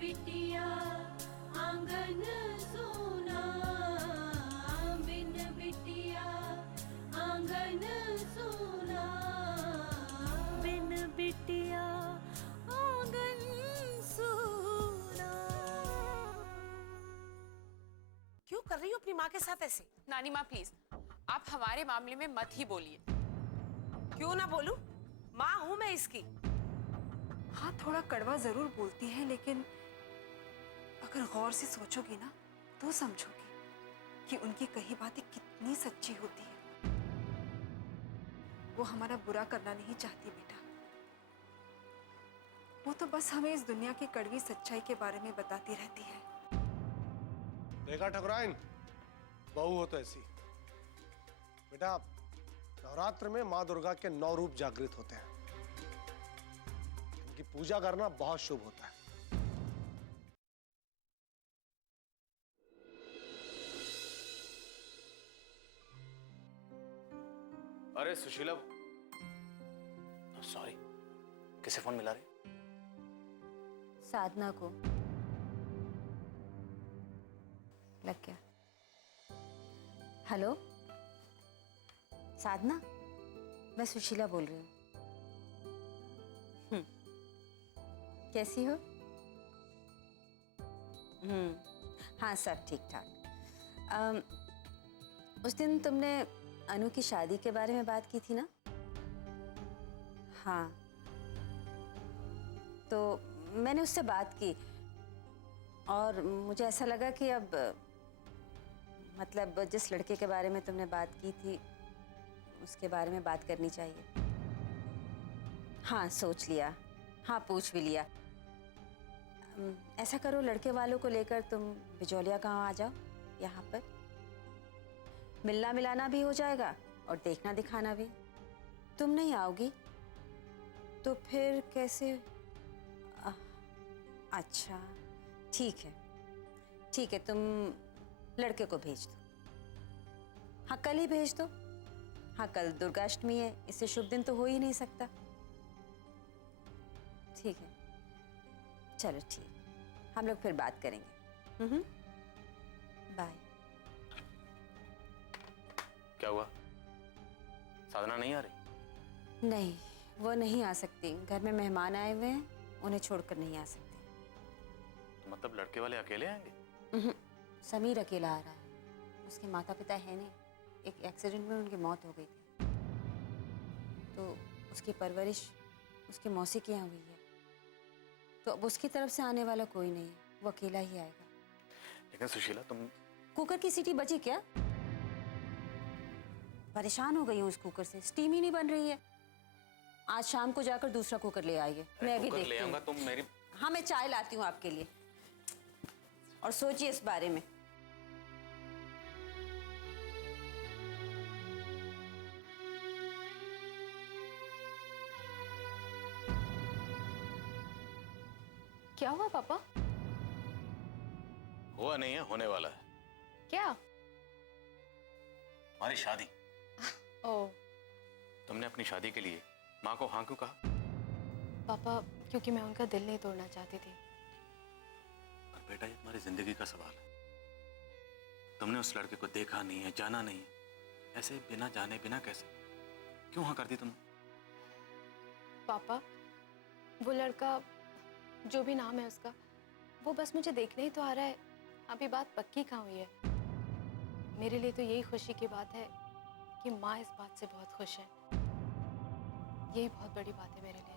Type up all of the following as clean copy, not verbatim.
बिटिया आंगन सोना, बिन बिटिया आंगन सोना, बिन बिटिया आंगन सोना। क्यों कर रही हो अपनी माँ के साथ ऐसे? नानी माँ प्लीज, आप हमारे मामले में मत ही बोलिए। क्यों ना बोलूं? माँ हूं मैं इसकी। हाँ, थोड़ा कड़वा जरूर बोलती है, लेकिन अगर गौर से सोचोगी ना तो समझोगी कि उनकी कही बातें कितनी सच्ची होती है। वो हमारा बुरा करना नहीं चाहती बेटा, वो तो बस हमें इस दुनिया की कड़वी सच्चाई के बारे में बताती रहती है। देखा ठकुराइन, बहू हो तो ऐसी। बेटा, नवरात्र में माँ दुर्गा के 9 रूप जागृत होते हैं। इनकी पूजा करना बहुत शुभ होता है। अरे सुशीला, सॉरी, किसे फोन मिला रही? साधना को लग गया। हेलो साधना, मैं सुशीला बोल रही हूँ। कैसी हो? हाँ, सब ठीक ठाक। उस दिन तुमने अनु की शादी के बारे में बात की थी ना? हाँ, तो मैंने उससे बात की और मुझे ऐसा लगा कि अब मतलब जिस लड़के के बारे में तुमने बात की थी उसके बारे में बात करनी चाहिए। हाँ, सोच लिया, हाँ पूछ भी लिया। ऐसा करो, लड़के वालों को लेकर तुम बिजौलिया गांव आ जाओ। यहाँ पर मिलना मिलाना भी हो जाएगा और देखना दिखाना भी। तुम नहीं आओगी तो फिर कैसे? अच्छा ठीक है, ठीक है, तुम लड़के को भेज दो। हाँ, कल ही भेज दो। हाँ, कल दुर्गाष्टमी है, इससे शुभ दिन तो हो ही नहीं सकता। ठीक है, चलो ठीक, हम लोग फिर बात करेंगे। बाय। क्या हुआ? साधना नहीं आ रही? नहीं, वो नहीं आ सकती। घर में मेहमान आए हुए हैं, उन्हें छोड़कर नहीं आ सकती। तो मतलब लड़के वाले अकेले आएंगे? समीर अकेला आ रहा है। उसके माता पिता है नहीं, एक एक्सीडेंट में उनकी मौत हो गई थी, तो उसकी परवरिश उसकी मौसी के यहाँ हुई है। तो अब उसकी तरफ से आने वाला कोई नहीं है, वो अकेला ही आएगा। लेकिन सुशीला, तुम... कुकर की सीटी बची क्या? परेशान हो गई हूँ उस कुकर से, स्टीम ही नहीं बन रही है। आज शाम को जाकर दूसरा कुकर ले आइए। मैं भी देखती हूँ। तुम मेरी... हाँ, मैं चाय लाती हूँ आपके लिए, और सोचिए इस बारे में। क्या हुआ पापा? हुआ नहीं है, होने वाला है। क्या? हमारी शादी। ओह तुमने अपनी शादी के लिए माँ को हाँ क्यों कहा? पापा, क्योंकि मैं उनका दिल नहीं तोड़ना चाहती थी। पर बेटा, ये तुम्हारी जिंदगी का सवाल है। तुमने उस लड़के को देखा नहीं है, जाना नहीं है, ऐसे बिना जाने बिना कैसे क्यों हाँ कर दी तुमने? पापा, वो लड़का, जो भी नाम है उसका, वो बस मुझे देखने ही तो आ रहा है। अभी बात पक्की कहाँ हुई है। मेरे लिए तो यही खुशी की बात है कि माँ इस बात से बहुत खुश है। यही बहुत बड़ी बात है मेरे लिए।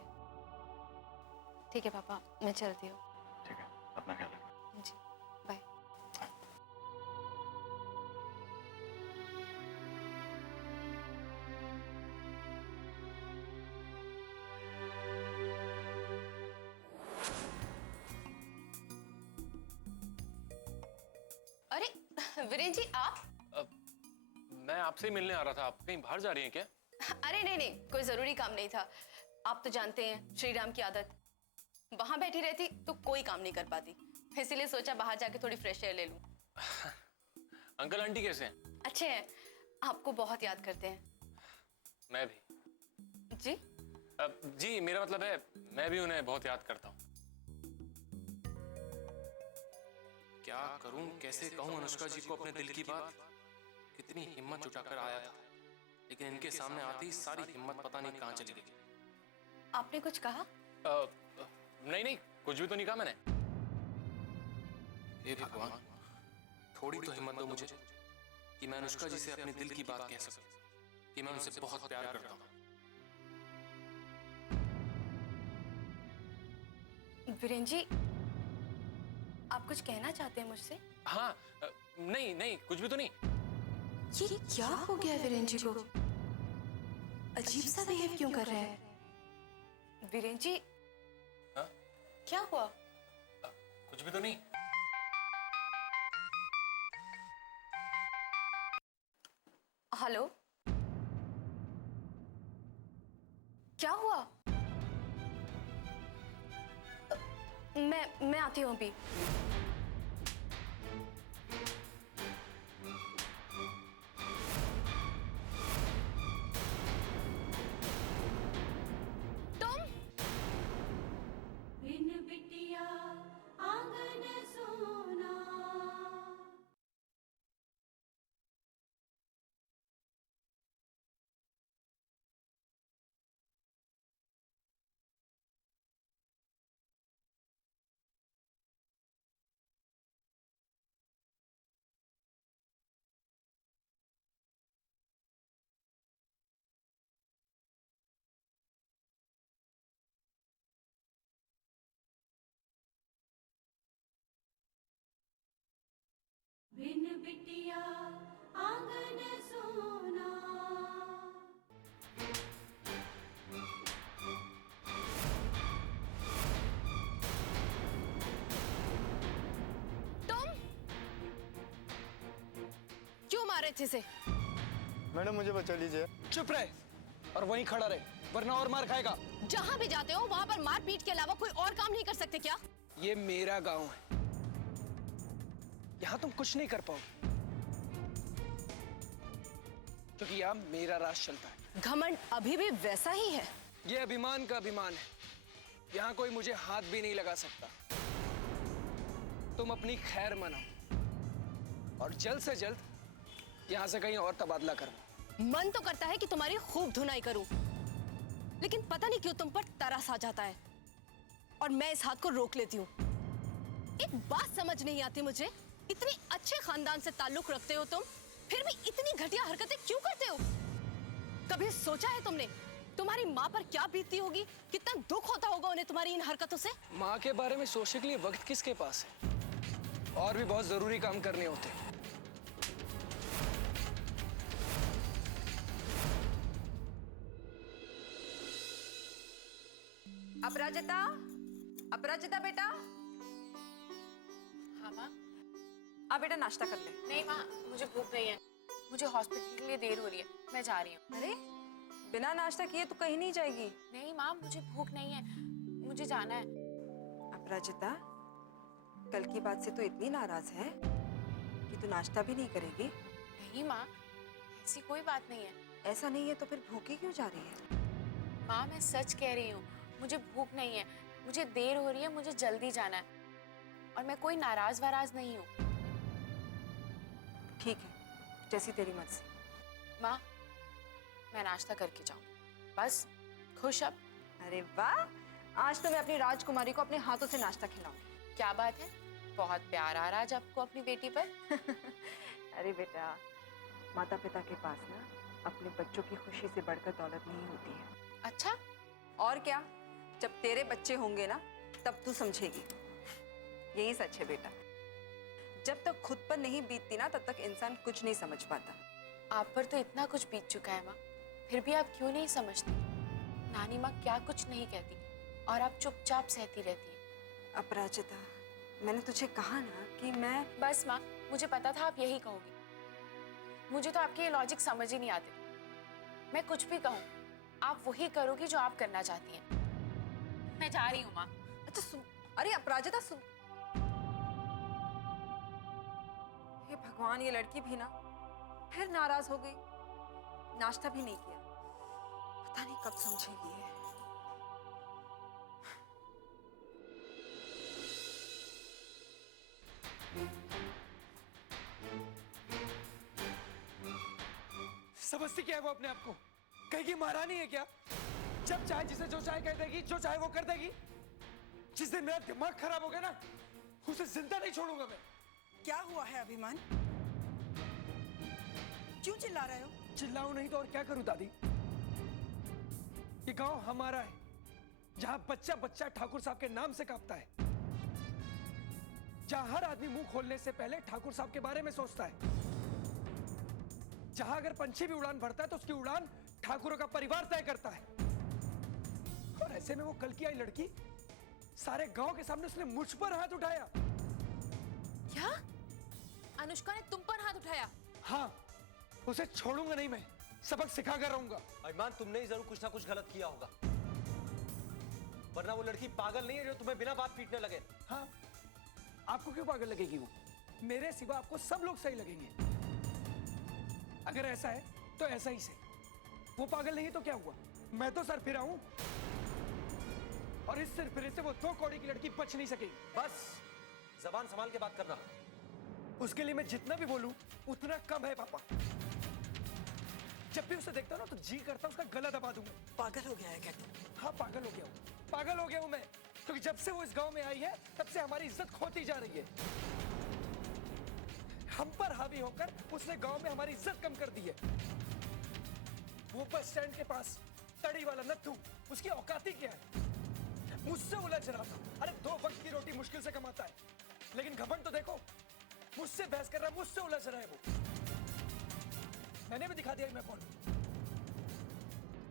ठीक है पापा, मैं चलती हूँ। ठीक है, अपना ख्याल रखना। जी, बाय। अरे वीरेन जी, आप? मैं आपसे ही मिलने आ रहा था। आप कहीं बाहर जा रही हैं क्या? अरे नहीं नहीं, कोई जरूरी काम नहीं था। आप तो जानते हैं श्री राम की आदत, वहां बैठी रहती तो कोई काम नहीं कर पाती, इसीलिए सोचा बाहर जाके थोड़ी फ्रेश एयर ले लूं। अंकल आंटी कैसे हैं? अच्छे हैं, आपको बहुत याद करते हैं। मैं भी। जी? जी, मेरा मतलब है मैं भी उन्हें बहुत याद करता हूँ। क्या करूं, कैसे कहूं अनुष्का जी को अपने दिल की बात। कितनी हिम्मत जुटाकर आया था, लेकिन इनके सामने आते ही सारी हिम्मत पता नहीं कहां चली गई। आपने कुछ कहा? नहीं नहीं, कुछ भी तो नहीं कहा मैंने। हे भगवान, थोड़ी तो हिम्मत दो मुझे कि मैं अनुष्का जी से अपने दिल की बात कह सकूं कि मैं उनसे बहुत प्यार करता हूं। वीरेन जी, आप कुछ कहना चाहते हैं मुझसे? हाँ, नहीं नहीं, कुछ भी तो नहीं। ये क्या हो गया वीरेन जी को? अजीब सा बिहेव क्यों कर रहे हैं? वीरेन जी, हाँ? क्या हुआ? कुछ भी तो नहीं। हेलो, क्या हुआ? मैं आती हूँ अभी। बिन बिटिया आंगन सोना। बिन बिटिया आंगन सोना। क्यों मारे थे इसे? मैडम मुझे बचा लीजिए। चुप रहे और वहीं खड़ा रहे, वरना और मार खाएगा। जहाँ भी जाते हो वहाँ पर मार पीट के अलावा कोई और काम नहीं कर सकते क्या? ये मेरा गांव है, यहाँ तुम कुछ नहीं कर पाओगे, क्योंकि यहाँ मेरा राज चलता है। घमंड अभी भी वैसा ही है। ये अभिमान का अभिमान है, यहाँ कोई मुझे हाथ भी नहीं लगा सकता। तुम अपनी खैर मनाओ और जल्द से जल्द यहाँ से कहीं और तबादला करो। मन तो करता है कि तुम्हारी खूब धुनाई करूं, लेकिन पता नहीं क्यों तुम पर तरस आ जाता है और मैं इस हाथ को रोक लेती हूँ। एक बात समझ नहीं आती मुझे, इतने अच्छे खानदान से ताल्लुक रखते हो तुम, फिर भी इतनी घटिया हरकतें क्यों करते हो? कभी सोचा है तुमने तुम्हारी माँ पर क्या बीतती होगी? कितना दुख होता होगा उन्हें तुम्हारी इन हरकतों से। माँ के बारे में सोचने के लिए वक्त किसके पास है? और भी बहुत जरूरी काम करने होते हैं। अपराजिता, अपराजिता बेटा। हाँ माँ। आ बेटा नाश्ता कर ले। नहीं माँ, मुझे भूख नहीं है, मुझे हॉस्पिटल के लिए देर हो रही है, मैं जा रही हूँ। अरे बिना नाश्ता किए तो कहीं नहीं जाएगी। नहीं माँ, मुझे भूख नहीं है, मुझे जाना है। अपराजिता, कल की बात से तो इतनी नाराज है कि तू नाश्ता भी नहीं करेगी? नहीं माँ, ऐसी कोई बात नहीं है। ऐसा नहीं है तो फिर भूखी क्यों जा रही है? माँ मैं सच कह रही हूँ, मुझे भूख नहीं है, मुझे देर हो रही है, मुझे जल्दी जाना है और मैं कोई नाराज वाराज नहीं हूँ। ठीक है, जैसी तेरी मर्जी। माँ मैं नाश्ता करके जाऊँ, बस खुश अब। अरे वाह, आज तो मैं अपनी राजकुमारी को अपने हाथों से नाश्ता खिलाऊंगी। क्या बात है, बहुत प्यार आ रहा है आज आपको अपनी बेटी पर। अरे बेटा, माता पिता के पास ना अपने बच्चों की खुशी से बढ़कर दौलत नहीं होती है। अच्छा, और क्या, जब तेरे बच्चे होंगे ना तब तू समझेगी। यही सच है बेटा, जब तक खुद पर नहीं बीतती ना तब तक इंसान कुछ नहीं समझ पाता। आप पर तो इतना कुछ बीत चुका है माँ, फिर भी आप क्यों नहीं समझती? नानी माँ क्या कुछ नहीं कहती और आप चुपचाप सहती रहती है। अपराजिता, मैंने तुझे कहा ना कि मैं... बस माँ, मुझे पता था आप यही कहोगी। मुझे तो आपके ये लॉजिक समझ ही नहीं आते। मैं कुछ भी कहूँ, आप वही करोगी जो आप करना चाहती हैं। मैं जा रही हूँ माँ। अच्छा सुन, अरे अपराजिता सुन। हे भगवान, ये लड़की भी ना फिर नाराज हो गई, नाश्ता भी नहीं किया। पता नहीं कब समझेगी ये। समझती क्या है वो अपने आप को? कहीं की महारानी है क्या? जब चाहे जिसे जो चाहे कह देगी, जो चाहे वो कर देगी। जिस दिन मेरा दिमाग खराब हो गया ना, उसे जिंदा नहीं छोड़ूंगा मैं। क्या हुआ है अभिमान? क्यों चिल्ला रहे हो? चिल्लाऊं नहीं तो और क्या करूं दादी? ये गांव हमारा है, जहां बच्चा बच्चा ठाकुर साहब के नाम से कांपता है, जहां हर आदमी मुंह खोलने से पहले ठाकुर साहब के बारे में सोचता है, जहां अगर पंछी भी उड़ान भरता है तो उसकी उड़ान ठाकुरों का परिवार तय करता है। और ऐसे में वो कल की आई लड़की, सारे गांव के सामने उसने मुझ पर हाथ उठाया। क्या? अनुष्का ने तुम पर हाथ उठाया? हाँ, उसे छोड़ूंगा नहीं मैं, सबक सिखा कर रहूंगा। अभिमान, तुमने ही जरूर कुछ ना कुछ गलत किया होगा, वरना वो लड़की पागल नहीं है जो तुम्हें बिना बात पीटने लगे। हाँ, आपको क्यों पागल लगेगी वो? मेरे सिवा आपको सब लोग सही लगेंगे। अगर ऐसा है तो ऐसा ही सही। वो पागल नहीं है तो क्या हुआ? मैं तो सर फिरा हूं, और इस सिर फिरे से वो 2 कौड़ी की लड़की बच नहीं सकेगी। बस जबान संभाल के बात करना। उसके लिए मैं जितना भी बोलूं उतना कम है पापा। जब भी उसे देखता हूं ना तो जी करता उसका गला दबा दूंगा। पागल हो गया है क्या तू? हाँ, पागल हो गया हूं, पागल हो गया हूं मैं, क्योंकि जब से वो इस गांव में आई है तब से हमारी इज्जत खोती जा रही है। हम पर हावी होकर उसने गांव में हमारी इज्जत कम कर दी है। वो बस स्टैंड के पास तड़ी वाला नत्थू, उसकी औकाती क्या है? मुझसे उलझ रहा था। अरे 2 वक्त की रोटी मुश्किल से कमाता है, लेकिन घमंड तो देखो, मुझसे बहस कर रहा है, मुझसे उलझ रहा है वो। मैंने भी दिखा दिया मैं कौन।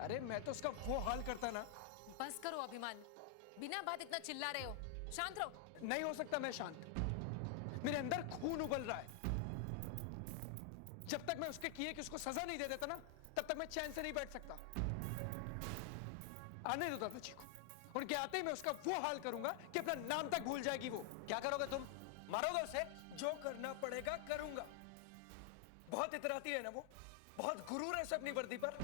अरे मैं तो उसका वो हाल करता ना। बस करो अभिमान, बिना बात इतना चिल्ला रहे हो, शांत रहो। नहीं हो सकता मैं शांत, मेरे अंदर खून उबल रहा है। जब तक मैं उसके किए कि उसको सजा नहीं दे देता ना, तब तक मैं चैन से नहीं बैठ सकता। आने दो दादाजी को, उनके आते ही मैं उसका वो हाल करूंगा कि अपना नाम तक भूल जाएगी वो। क्या करोगे तुम? मारोगे उसे? जो करना पड़ेगा करूंगा। बहुत इतराती है ना वो, बहुत गुरूर है उसे अपनी वर्दी पर।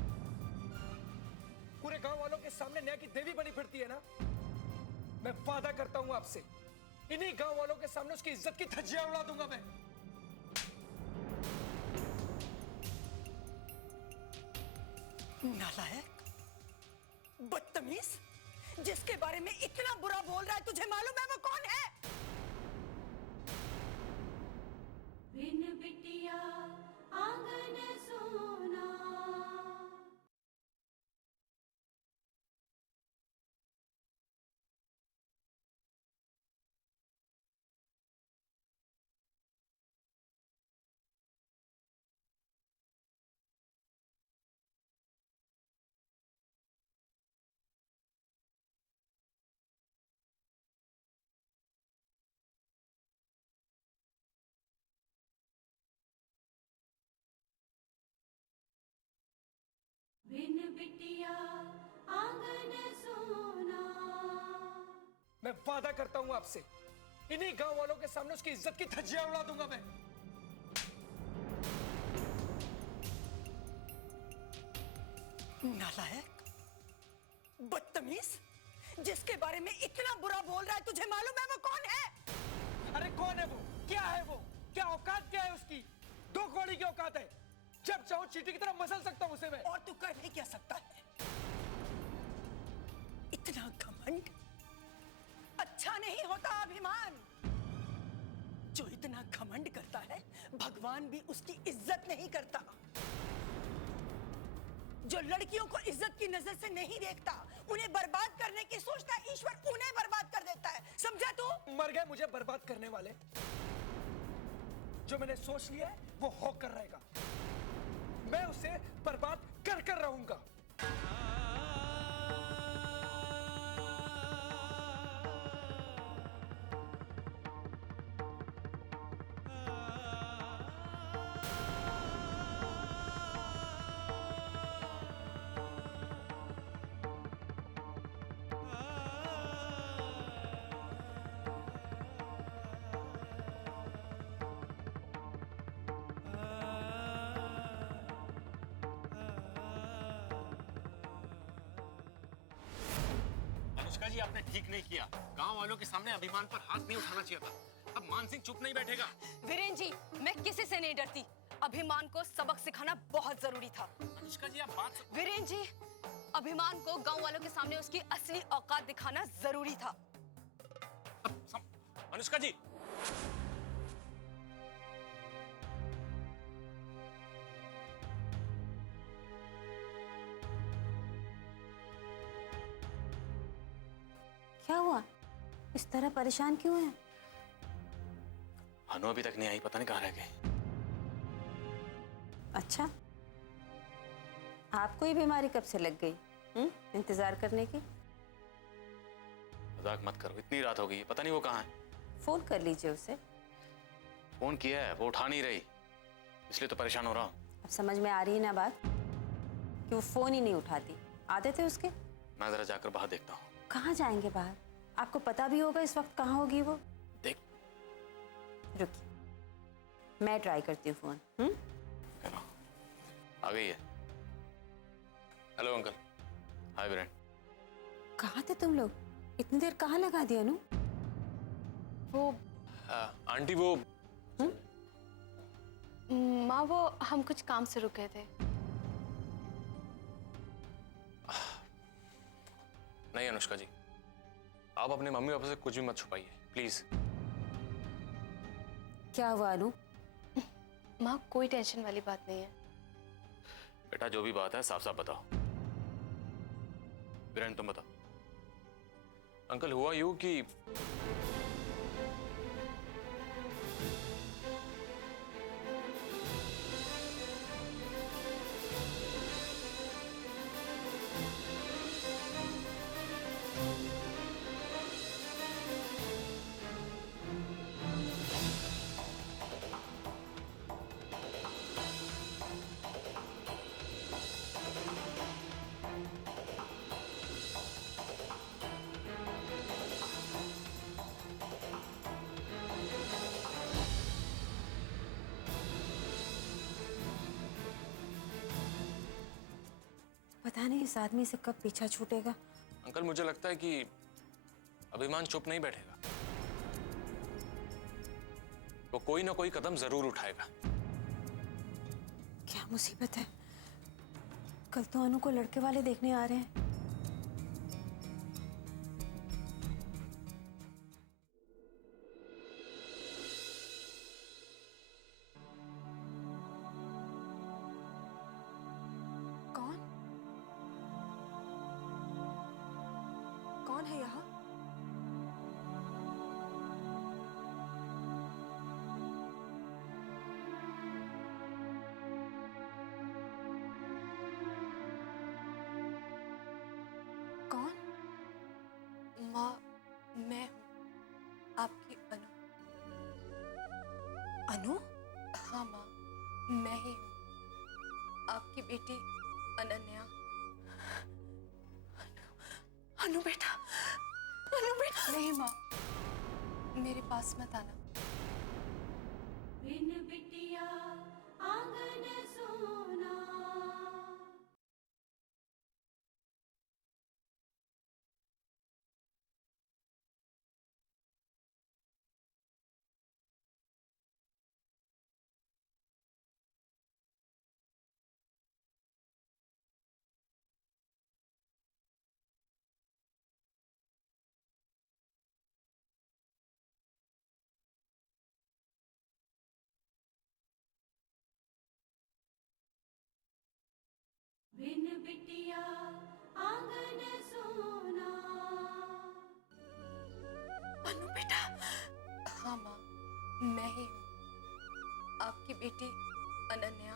पूरे गांव वालों के सामने न्याय की देवी बनी फिरती है ना। मैं वादा करता हूं आपसे, इन्हीं गांव वालों के सामने उसकी इज्जत की धज्जियां उड़ा दूंगा मैं। नालायक, बदतमीज, जिसके बारे में इतना बुरा बोल रहा है, तुझे मालूम है वो कौन है? बिन बिटिया आंगन सोना। बिन बिटिया आंगन सोना। मैं वादा करता हूं आपसे, इन्हीं गांव वालों के सामने उसकी इज्जत की धज्जियां उड़ा दूंगा मैं। नालायक, बदतमीज, जिसके बारे में इतना बुरा बोल रहा है, तुझे मालूम है वो कौन है? अरे कौन है वो? क्या है वो? क्या औकात क्या है उसकी? 2 कौड़ी की औकात है। जब चाहूं चींटी की तरह मसल सकता हूं उसे मैं। और तू कर भी क्या सकता है? इतना घमंड अच्छा नहीं होता अभिमान। जो इतना घमंड करता है, भगवान भी उसकी इज्जत नहीं करता। जो लड़कियों को इज्जत की नजर से नहीं देखता, उन्हें बर्बाद करने की सोचता है, ईश्वर उन्हें बर्बाद कर देता है। समझा तू? मर गए मुझे बर्बाद करने वाले। जो मैंने सोच लिया है वो होकर रहेगा। मैं उसे बर्बाद कर कर रहूंगा। अनुष्का जी, आपने ठीक नहीं किया। गांव वालों के सामने अभिमान पर हाथ नहीं उठाना चाहिए था। अब मान सिंह चुप नहीं बैठेगा। वीरेन जी, मैं किसी से नहीं डरती। अभिमान को सबक सिखाना बहुत जरूरी था। अनुष्का जी, आप बात वीरेन जी, अभिमान को गांव वालों के सामने उसकी असली औकात दिखाना जरूरी था। अनुष्का जी, क्या हुआ? इस तरह परेशान क्यों है? अनु अभी तक नहीं आई, पता नहीं कहाँ रह गई। अच्छा, आपको ये बीमारी कब से लग गई? इंतजार करने की। मजाक मत करो, इतनी रात हो गई है, पता नहीं वो कहाँ है। फोन कर लीजिए उसे। फोन किया है, वो उठा नहीं रही, इसलिए तो परेशान हो रहा हूँ। अब समझ में आ रही है ना बात कि वो फोन ही नहीं उठाती। आदत है उसके। मैं जरा जाकर बाहर देखता हूँ। कहाँ जाएंगे बाहर? आपको पता भी होगा इस वक्त कहाँ होगी वो। देख, रुकिए, मैं ट्राई करती हूँ फोन। आ गई है। Hello uncle. हाय वीरेन। कहाँ थे तुम लोग? इतनी देर कहाँ लगा दिया अनु? वो आंटी वो माँ, वो हम कुछ काम से रुके थे। नहीं अनुष्का जी, आप अपने मम्मी पापा से कुछ भी मत छुपाइए प्लीज। क्या हुआ अनु? माँ, कोई टेंशन वाली बात नहीं है। बेटा जो भी बात है साफ साफ बताओ। वीरेन तुम बताओ। अंकल हुआ यूं कि पता नहीं इस आदमी से कब पीछा छूटेगा। अंकल मुझे लगता है कि अभिमान चुप नहीं बैठेगा, वो कोई ना कोई कदम जरूर उठाएगा। क्या मुसीबत है? कल तो अनु को लड़के वाले देखने आ रहे हैं। कौन? कौन है यहाँ? कौन? माँ, मैं हूँ आपकी अनु। अनु? हाँ माँ, मैं ही हूँ आपकी बेटी अनन्या। अनु बेटा, अनु बेटा। नहीं माँ, मेरे पास मत आना। बिन बिटिया आंगन सोना। बिन बिटिया आंगन सोना। अनु बेटा। हाँ माँ, मैं ही हूँ आपकी बेटी अनन्या।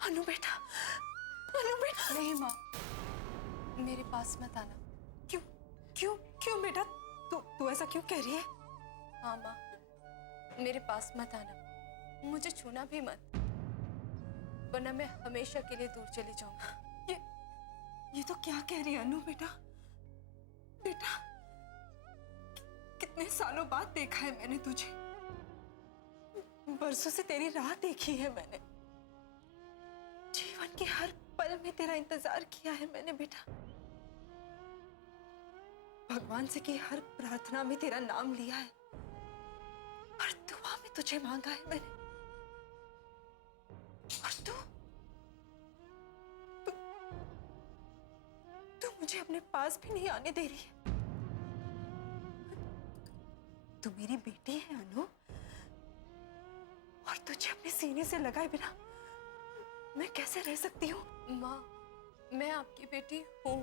अनु बेटा, अनु बेटा। नहीं माँ, मेरे पास मत आना। क्यों क्यों क्यों बेटा? तू ऐसा क्यों कह रही है? हाँ माँ, मेरे पास मत आना, मुझे छूना भी मत, वरना मैं हमेशा के लिए दूर चली जाऊंगी। ये तो क्या कह रही है अनु बेटा? बेटा, कितने सालों बाद देखा है मैंने तुझे। बरसों से तेरी राह देखी है मैंने। जीवन के हर पल में तेरा इंतजार किया है मैंने बेटा। भगवान से की हर प्रार्थना में तेरा नाम लिया है, हर दुआ में तुझे मांगा है मैंने, और तू मुझे अपने पास भी नहीं आने दे रही है। तू मेरी बेटी है अनु, और तुझे अपने सीने से लगाए बिना मैं कैसे रह सकती हूँ? माँ, मैं आपकी बेटी हूँ,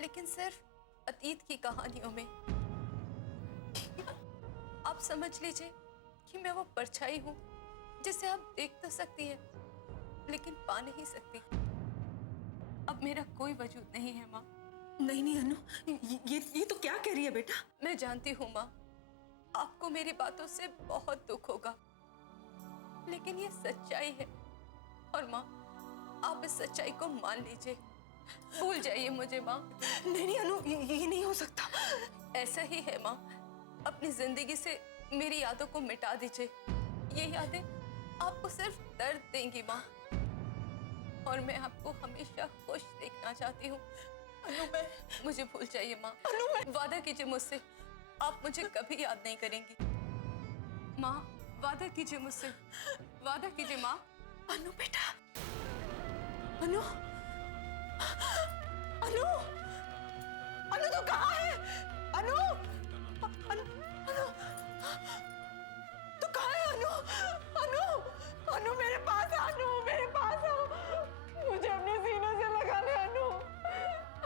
लेकिन सिर्फ अतीत की कहानियों में। आप समझ लीजिए कि मैं वो परछाई हूँ जिसे आप देख तो सकती हैं, लेकिन पा नहीं सकती। अब मेरा कोई वजूद नहीं है माँ। नहीं नहीं अनु, ये तो क्या कह रही है बेटा? मैं जानती हूँ माँ, आपको मेरी बातों से बहुत दुख होगा, लेकिन ये सच्चाई है। और माँ, आप इस सच्चाई को मान लीजिए, भूल जाइए मुझे माँ। नहीं नहीं अनु, ये नहीं हो सकता। ऐसा ही है माँ, अपनी जिंदगी से मेरी यादों को मिटा दीजिए। ये यादें आपको सिर्फ दर्द देंगी माँ, और मैं आपको हमेशा खुश देखना चाहती हूँ। मुझे भूल जाइए माँ। वादा कीजिए मुझसे, आप मुझे कभी याद नहीं करेंगी। माँ, वादा कीजिए मुझसे, वादा कीजिए माँ। अनु बेटा, अनु, अनु, अनु तू कहाँ है? अनु, अनु, अनु, तू कहाँ है? अनु, अनु, अनु मेरे पास आ, अनु मेरे पास आ, मुझे अपने सीने से लगा ले। अनु,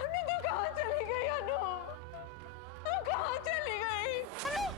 अनु तू कहाँ चली गई? अनु, तू कहाँ चली गई? अनु,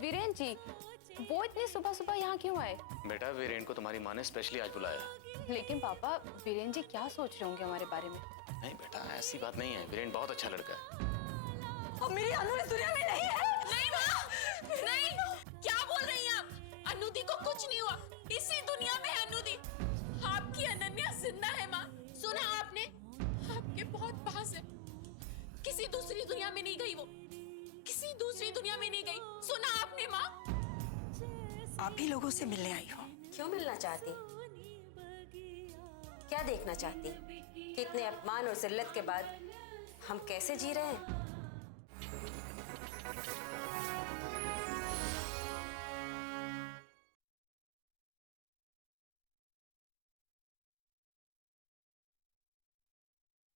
वीरेन जी, वो इतनी सुबह सुबह यहाँ क्यों आए? बेटा, वीरेन को तुम्हारी माँ ने स्पेशली आज बुलाया। लेकिन पापा, वीरेन जी क्या सोच रहे होंगे हमारे बारे में? नहीं बेटा, ऐसी बात नहीं है, वीरेन बहुत अच्छा लड़का है। अब मेरी अनु इस दुनिया में नहीं है। नहीं माँ, नहीं, क्या बोल रही हैं आप? अनुदी को कुछ नहीं हुआ, इसी दुनिया में है अनुदी। आपकी अनन्या जिंदा है माँ, सुना आपने? आपके बहुत पास है, किसी दूसरी दुनिया में नहीं गई वो, किसी दूसरी दुनिया में नहीं गई, सुना आपने माँ? आप ही लोगों से मिलने आई हो। क्यों मिलना चाहती? क्या देखना चाहती? कितने अपमान और जिल्लत के बाद हम कैसे जी रहे हैं?